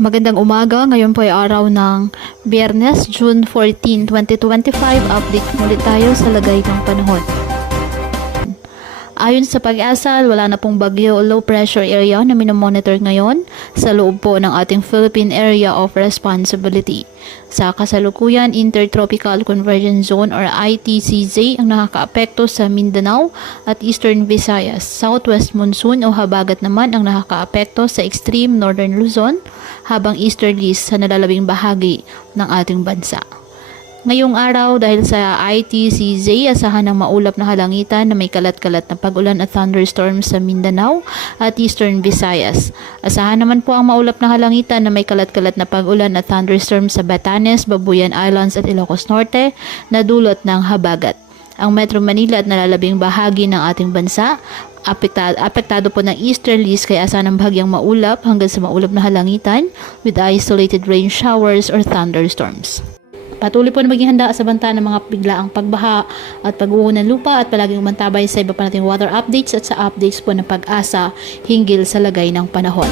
Magandang umaga, ngayon po ay araw ng Biyernes, June 14, 2025. Update ulit tayo sa lagay ng panahon. Ayon sa Pag-asa, wala na pong bagyo o low pressure area na minomonitor ngayon sa loob po ng ating Philippine Area of Responsibility. Sa kasalukuyan, Intertropical Convergence Zone or ITCZ ang nakakaapekto sa Mindanao at Eastern Visayas. Southwest monsoon o habagat naman ang nakakaapekto sa extreme Northern Luzon, habang easterlies sa nalalabing bahagi ng ating bansa. Ngayong araw, dahil sa ITCZ, asahan ng maulap na halangitan na may kalat-kalat na pag-ulan at thunderstorms sa Mindanao at Eastern Visayas. Asahan naman po ang maulap na halangitan na may kalat-kalat na pag-ulan at thunderstorms sa Batanes, Babuyan Islands at Ilocos Norte na dulot ng habagat. Ang Metro Manila at nalalabing bahagi ng ating bansa, apektado po ng easterlies kaya asahan ng bahagyang maulap hanggang sa maulap na halangitan with isolated rain showers or thunderstorms. Patuloy po na maging handa sa banta ng mga biglaang pagbaha at pag-uho ng lupa at palaging umantabay sa iba pa nating weather updates at sa updates po ng Pag-asa hinggil sa lagay ng panahon.